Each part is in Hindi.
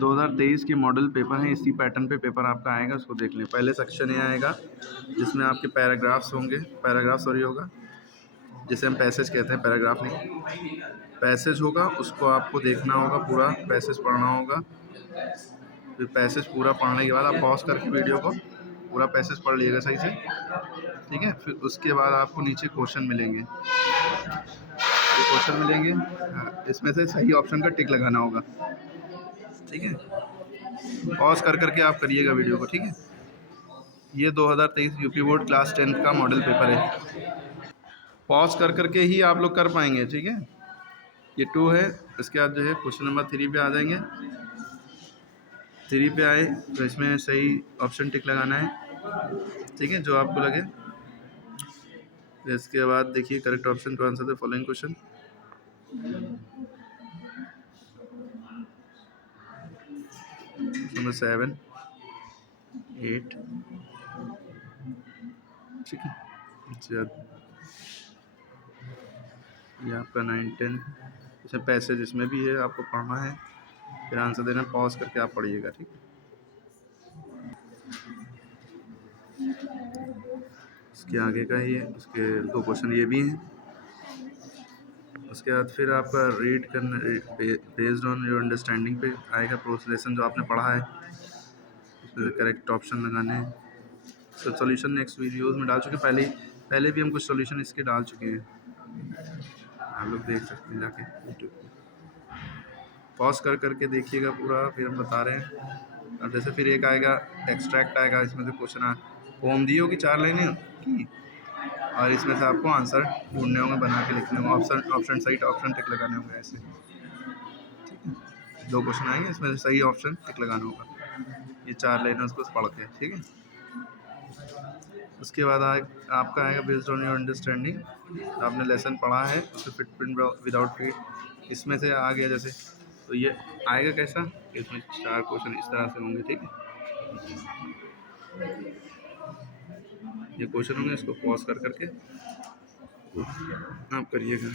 2023 की मॉडल पेपर है, इसी पैटर्न पे पेपर आपका आएगा, उसको देख लें। पहले सेक्शन ये आएगा जिसमें आपके पैराग्राफ्स होंगे, पैराग्राफ सॉरी होगा, जिसे हम पैसेज कहते हैं, पैराग्राफ नहीं। पैसेज होगा, उसको आपको देखना होगा, पूरा पैसेज पढ़ना होगा। फिर पैसेज पूरा पढ़ने के बाद आप पॉज करके वीडियो को पूरा पैसेज पढ़ लीजिएगा सही से, ठीक है। फिर उसके बाद आपको नीचे क्वेश्चन मिलेंगे, ये क्वेश्चन मिलेंगे, इसमें से सही ऑप्शन का टिक लगाना होगा, ठीक है। पॉज कर करके आप करिएगा वीडियो को, ठीक है। ये 2023 यूपी बोर्ड क्लास 10 का मॉडल पेपर है। पॉज कर करके ही आप लोग कर पाएंगे, ठीक है। ये 2 है, इसके बाद जो है क्वेश्चन नंबर 3 पे आ जाएंगे। 3 पे आए तो इसमें सही ऑप्शन टिक लगाना है, ठीक है, जो आपको लगे। इसके बाद देखिए correct option to answer the following question. Number 7, 8, ठीक है। ये आपका 9, 10, इसमें पैसेज इसमें भी है, आपको पढ़ना है, फिर आंसर देना, पॉज करके आप पढ़िएगा, ठीक है। इसके आगे का ही है, उसके 2 क्वेश्चन ये भी हैं। उसके बाद फिर आपका रीड करना, बेस्ड ऑन योर अंडरस्टैंडिंग पे आएगा, प्रोसेसन जो आपने पढ़ा है उसमें करेक्ट ऑप्शन लगाने हैं। तो सॉल्यूशन नेक्स्ट वीडियोस में डाल चुके, पहले भी हम कुछ सॉल्यूशन इसके डाल चुके हैं, आप लोग देख सकते हैं जाके यूट्यूब पे। पॉज कर करके देखिएगा पूरा, फिर हम बता रहे हैं। अब जैसे फिर एक आएगा एक्सट्रैक्ट आएगा, इसमें से क्वेश्चन पोम दी होगी 4 लाइनें की, और इसमें से आपको आंसर ढूंढने होंगे, बना के लिखने होंगे, ऑप्शन सही ऑप्शन टिक लगाने होंगे ऐसे, ठीक है। 2 क्वेश्चन आएंगे, इसमें से सही ऑप्शन टिक लगाना होगा, ये 4 लाइनें उसको पढ़ के, ठीक है। उसके बाद आपका आएगा बेस्ड ऑन योर अंडरस्टैंडिंग, आपने लेसन पढ़ा है, उससे फिट प्रिंट विदाउट फीड, इसमें से आ गया जैसे, तो ये आएगा कैसा, इसमें 4 क्वेश्चन इस तरह से होंगे, ठीक है। ये क्वेश्चन होंगे, इसको पॉज कर करके आप करिएगा।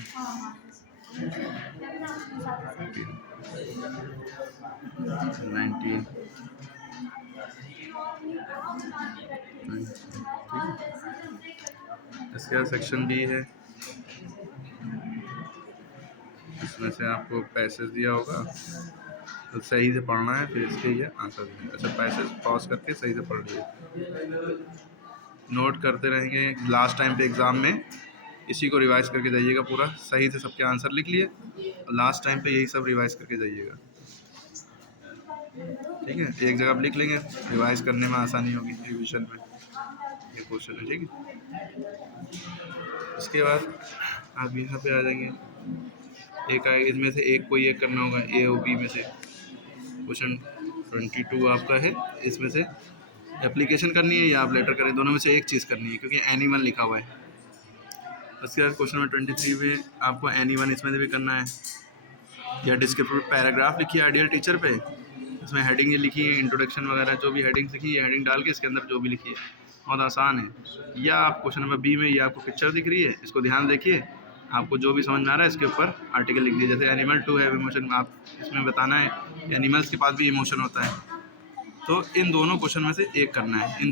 इसके बाद सेक्शन बी है, इसमें से आपको पैसेज दिया होगा, तो सही से पढ़ना है, फिर इसके ये आंसर देंगे। अच्छा, पैसेज पॉज करके सही से पढ़ लीजिए, नोट करते रहेंगे, लास्ट टाइम पे एग्ज़ाम में इसी को रिवाइज़ करके जाइएगा, पूरा सही से सबके आंसर लिख लिए, और लास्ट टाइम पे यही सब रिवाइज़ करके जाइएगा, ठीक है। एक जगह आप लिख लेंगे, रिवाइज़ करने में आसानी होगी रिविजन में। ये क्वेश्चन है, ठीक है। उसके बाद आप यहाँ पे आ जाएंगे, एक आएगा, इसमें से एक कोई एक करना होगा, ए और बी में से। क्वेश्चन 22 आपका है, इसमें से एप्लीकेशन करनी है या आप लेटर करें, दोनों में से एक चीज़ करनी है, क्योंकि एनीवन लिखा हुआ है। उसके बाद क्वेश्चन नंबर 23 में आपको एनीवन इसमें से भी करना है, या डिस्क्रिप्टिव पैराग्राफ लिखिए आइडियल टीचर पे, इसमें हेडिंग ये लिखी है, इंट्रोडक्शन वगैरह जो भी हेडिंग्स लिखी है, हेडिंग डाल के इसके अंदर जो भी लिखिए, बहुत आसान है। या आप क्वेश्चन नंबर बी में, ये आपको पिक्चर दिख रही है, इसको ध्यान देखिए, आपको जो भी समझ में आ रहा है इसके ऊपर आर्टिकल लिख दीजिए। जैसे एनिमल 2 है इमोशन, आप इसमें बताना है एनिमल्स के पास भी इमोशन होता है, तो इन दोनों क्वेश्चन में से एक करना है,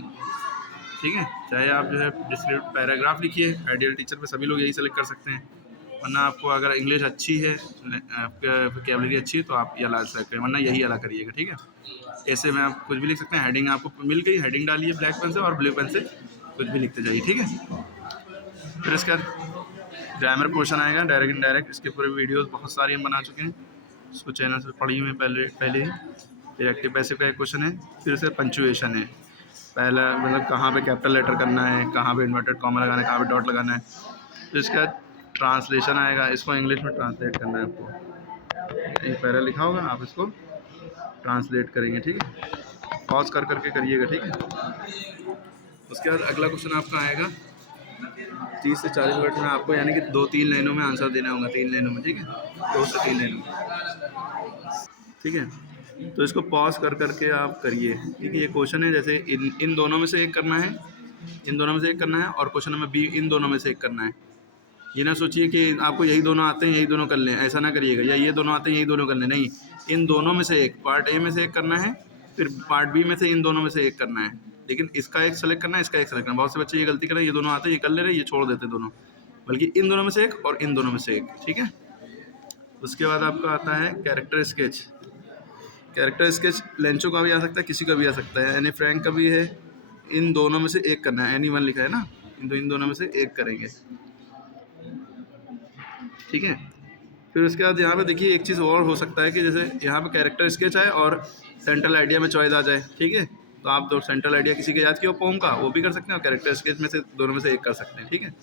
ठीक है। चाहे आप जो है डिस्क्रिप्टिव पैराग्राफ लिखिए, आइडियल टीचर पे सभी लोग यही सेलेक्ट कर सकते हैं, वरना आपको अगर इंग्लिश अच्छी है, आपका वोकैबुलरी अच्छी है, तो आप ये वाला सेलेक्ट करें, वरना यही वाला करिएगा, ठीक है। ऐसे में आप कुछ भी लिख सकते हैं, हेडिंग आपको मिल गई, हेडिंग डालिए ब्लैक पेन से, और ब्लू पेन से कुछ भी लिखते जाइए, ठीक है। फिर इसके बाद ग्रामर पोर्शन आएगा, डायरेक्ट इनडायरेक्ट, इसके पूरे वीडियोस बहुत सारी हम बना चुके हैं, उसको चैनल से पढ़ी हुई पहले ही। फिर एक्टिव पैसिव का एक क्वेश्चन है, फिर से पंचुएशन है, पहला मतलब कहाँ पे कैपिटल लेटर करना है, कहाँ पे इन्वर्टेड कॉमा लगाना है, कहाँ पे डॉट लगाना है। फिर इसके बाद ट्रांसलेशन आएगा, इसको इंग्लिश में ट्रांसलेट करना है आपको, एक पैरा लिखा होगा, आप इसको ट्रांसलेट करेंगे, ठीक है। पॉज कर करके करिएगा, ठीक है। उसके बाद अगला क्वेश्चन आपका आएगा 30 से 40 वर्ड में, आपको यानी कि 2-3 लाइनों में आंसर देना होगा, 3 लाइनों में, ठीक है, 2 से 3 लाइनों में, ठीक है। तो इसको पॉज कर करके आप करिए, ठीक है। ये क्वेश्चन है, जैसे इन दोनों में से एक करना है, इन दोनों में से एक करना है, और क्वेश्चन नंबर बी इन दोनों में से एक करना है, ये ना सोचिए कि आपको यही दोनों आते हैं यही दोनों कर लें, ऐसा ना करिएगा, या ये दोनों आते हैं यही दोनों कर लें, नहीं, इन दोनों में से एक, पार्ट ए में से एक करना है, फिर पार्ट बी में से इन दोनों में से एक करना है, लेकिन इसका एक सेलेक्ट करना है, इसका एक सेलेक्ट करना है। बहुत से बच्चे ये गलती कर रहे हैं, ये दोनों आते हैं ये कर ले रहे हैं, ये छोड़ देते दोनों, बल्कि इन दोनों में से एक और इन दोनों में से एक, ठीक है। उसके बाद आपका आता है character sketch. Character sketch Lencho का भी आ सकता है, किसी का भी आ सकता है, एनी फ्रैंक का भी है। इन दोनों में से एक करना है, एनी वन लिखा है ना, इन दोनों में से एक करेंगे, ठीक है। फिर उसके बाद यहाँ पे देखिए एक चीज़ और हो सकता है कि जैसे यहाँ पे कैरेक्टर स्केच है और सेंट्रल आइडिया में चॉइस आ जाए, ठीक है, तो आप तो सेंट्रल आइडिया किसी के याद किया पोम का, वो भी कर सकते हैं, और कैरेक्टर स्केच में से दोनों में से एक कर सकते हैं, ठीक है,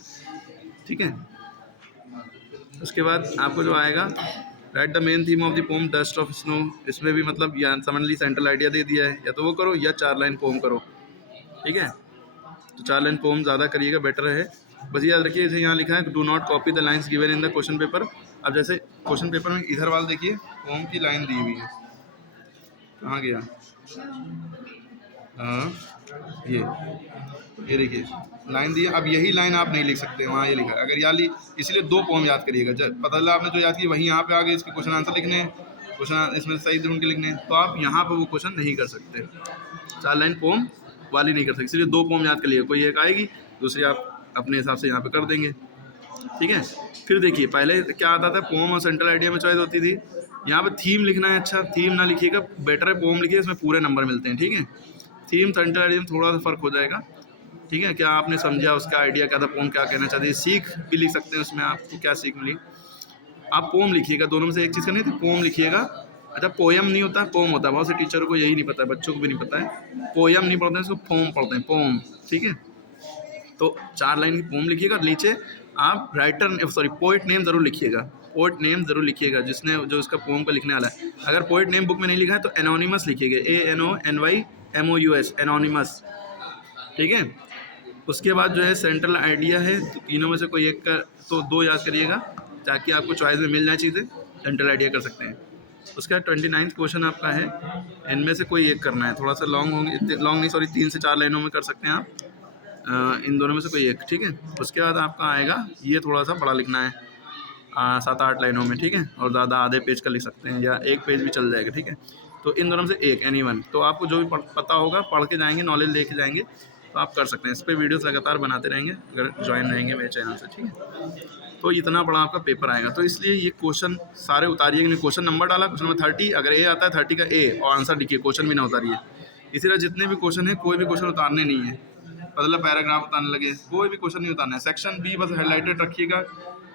ठीक है। उसके बाद आपको जो आएगा, right the main theme of the pome dust of snow, इसमें भी मतलब या समझ ली सेंट्रल आइडिया दे दिया है, या तो वो करो या 4 लाइन पोम करो, ठीक है। तो 4 लाइन पोम ज़्यादा करिएगा, बेटर है। बस याद रखिए जैसे यहाँ लिखा है do not copy the lines given in the question paper. अब जैसे क्वेश्चन पेपर में इधर वाला देखिए पोम की लाइन दी हुई है, कहाँ गया, हाँ ये देखिए लाइन दी है। अब यही लाइन आप नहीं लिख सकते, वहाँ ये लिखा है, अगर यहाँ ली, इसलिए 2 पोम याद करिएगा, जब पता चला आपने जो याद की वहीं यहाँ पे आगे इसके क्वेश्चन आंसर लिखने हैं, क्वेश्चन इसमें सही ढूंढ के लिखने हैं, तो आप यहाँ पे वो क्वेश्चन नहीं कर सकते, 4 लाइन पोम वाली नहीं कर सकते, इसलिए 2 पोम याद कर लिए, कोई एक आएगी, दूसरी आप अपने हिसाब से यहाँ पे कर देंगे, ठीक है। फिर देखिए पहले क्या आता था, पोम और सेंट्रल आइडिया में चॉइस होती थी, यहाँ पे थीम लिखना है, अच्छा थीम ना लिखिएगा, बेटर है पोम लिखिए, इसमें पूरे नंबर मिलते हैं, ठीक है। थीम सेंट्रल आइडिया में थोड़ा सा फर्क हो जाएगा, ठीक है, क्या आपने समझा उसका आइडिया क्या था, पोम क्या कहना चाहती है, सीख भी लिख सकते हैं उसमें, आपको क्या सीख मिली। आप पोम लिखिएगा, दोनों में से एक चीज़ करनी थी, पोम लिखिएगा। अच्छा पोयम नहीं होता, पोम होता है, बहुत से टीचरों को यही नहीं पता है, बच्चों को भी नहीं पता है, पोयम नहीं पढ़ते हैं इसको, पोम पढ़ते हैं, पोम, ठीक है। तो 4 लाइन की पोम लिखिएगा, नीचे आप राइटर सॉरी पोइट नेम ज़रूर लिखिएगा, पोइट नेम ज़रूर लिखिएगा जिसने जो इसका पोम का लिखने वाला है। अगर पोइट नेम बुक में नहीं लिखा है तो एनोनिमस लिखिएगा, ANONYMOUS, एनोनिमस, ठीक है। उसके बाद जो है सेंट्रल आइडिया है, तो तीनों में से कोई एक का तो 2 याद करिएगा, ताकि आपको चॉइस में मिल जाए चीज़ें, सेंट्रल आइडिया कर सकते हैं। उसका 29th क्वेश्चन आपका है, इनमें से कोई एक करना है, थोड़ा सा लॉन्ग होंगे, इतने लॉन्ग नहीं, सॉरी 3 से 4 लाइनों में कर सकते हैं आप, इन दोनों में से कोई एक, ठीक है। उसके बाद आपका आएगा, ये थोड़ा सा बड़ा लिखना है, 7-8 लाइनों में, ठीक है, और ज़्यादा आधे पेज का लिख सकते हैं, या 1 पेज भी चल जाएगा, ठीक है। तो इन दोनों में से एक, एनी वन, तो आपको जो भी पता होगा पढ़ के जाएंगे, नॉलेज लेके जाएंगे, तो आप कर सकते हैं। इस पर वीडियोस लगातार बनाते रहेंगे अगर ज्वाइन रहेंगे मेरे चैनल से, ठीक है। तो इतना बड़ा आपका पेपर आएगा, तो इसलिए ये क्वेश्चन सारे उतारिए, क्वेश्चन नंबर डाला, क्वेश्चन नंबर 30, अगर ए आता है 30 का ए और आंसर लिखिए, क्वेश्चन भी ना उतारिए। इसी तरह जितने भी क्वेश्चन है, कोई भी क्वेश्चन उतारने नहीं है, मतलब पैराग्राफ उतारने लगे, कोई भी क्वेश्चन नहीं उतारना है। सेक्शन बी बस हाईलाइटेड रखिएगा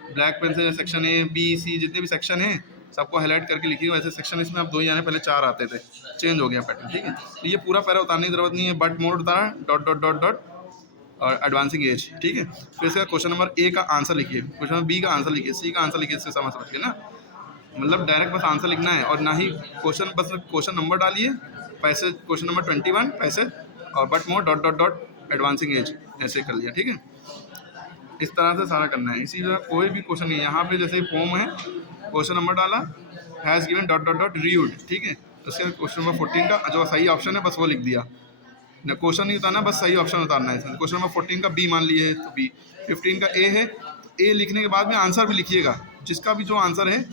ब्लैक पेन से, सेक्शन ए बी सी जितने भी सेक्शन है सबको हाईलाइट करके लिखिएगा। वैसे सेक्शन इसमें आप 2 ही आने, पहले 4 आते थे, चेंज हो गया पैटर्न, ठीक है। तो ये पूरा पैरा उतारने की जरूरत नहीं है, बट मोड उतारा, डॉट डॉट डॉट डॉट और एडवांसिंग एज, ठीक है। फिर इसका क्वेश्चन नंबर ए का आंसर लिखिए, क्वेश्चन नंबर बी का आंसर लिखिए, सी का आंसर लिखिए, इससे समझ के ना, मतलब डायरेक्ट बस आंसर लिखना है, और ना ही क्वेश्चन, बस क्वेश्चन नंबर डालिए, पैसेज क्वेश्चन नंबर 21 पैसेज, और but more dot dot dot advancing as, ऐसे कर लिया, ठीक है। इस तरह से सारा करना है, इसी तरह कोई भी क्वेश्चन नहीं, यहाँ पे जैसे पोम है, क्वेश्चन नंबर डाला, has given dot dot dot रीयूड, ठीक है। उसके क्वेश्चन नंबर 14 का जो सही ऑप्शन है बस वो लिख दिया, ना क्वेश्चन नहीं उतारना, बस सही ऑप्शन उतारना है इसमें। क्वेश्चन नंबर 14 का बी मान लिए तो बी, 15 का ए है, ए लिखने के बाद में आंसर भी लिखिएगा, जिसका भी जो आंसर है,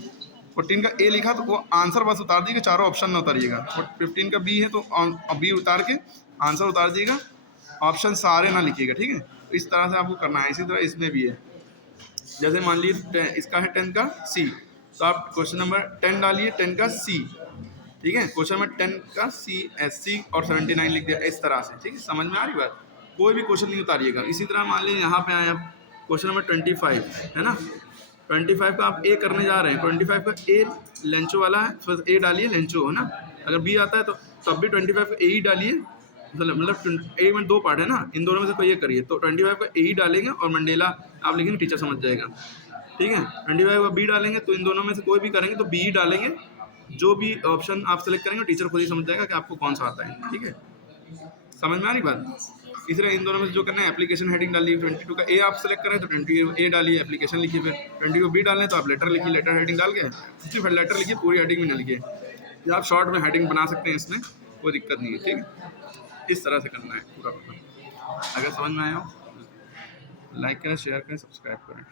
14 का ए लिखा तो वो आंसर बस उतार दीजिएगा, चारों ऑप्शन ना उतारिएगा। 15 का बी है तो बी उतार के आंसर उतार दीजिएगा, ऑप्शन सारे ना लिखिएगा, ठीक है। तो इस तरह से आपको करना है। इसी तरह इसमें भी है, जैसे मान लीजिए इसका है 10 का सी, तो आप क्वेश्चन नंबर 10 डालिए, 10 का सी, ठीक है, क्वेश्चन नंबर 10 का सी एस सी और 79 लिख दिया, इस तरह से, ठीक है। समझ में आ रही बात, कोई भी क्वेश्चन नहीं उतारिएगा। इसी तरह मान लीजिए यहाँ पे आए आप, क्वेश्चन नंबर 25 है ना, 25 का आप ए करने जा रहे हैं, 25 का ए लेंचो वाला है, फिर ए डालिए लेंचो, है ना। अगर बी आता है तो तब भी 25 का ए ही डालिए, मतलब ए में 2 पार्ट है ना, इन दोनों में से कोई एक करिए, तो 25 का ए ही डालेंगे और मंडेला आप लिखेंगे, टीचर समझ जाएगा, ठीक है। 25 का बी डालेंगे, तो इन दोनों में से कोई भी करेंगे तो बी ही डालेंगे, जो भी ऑप्शन आप सेलेक्ट करेंगे टीचर खुद ही समझ जाएगा कि आपको कौन सा आता है, ठीक है। समझ में आ रही बात। इस तरह इन दोनों में से जो करना है, एप्लीकेशन हेडिंग डालिए, 22 का ए आप सेलेक्ट करें तो 20 ए डालिए, एप्लीकेशन लिखिए, फिर 20 को बी डालें तो आप लेटर लिखिए, लेटर हेडिंग डाल के सिर्फ लेटर लिखिए, पूरी हेडिंग में ना लिखिए, या आप शॉर्ट में हेडिंग बना सकते हैं, इसमें कोई दिक्कत नहीं है, ठीक है। इस तरह से करना है पूरा। अगर समझ में आया हो लाइक करें, शेयर करें, सब्सक्राइब करें।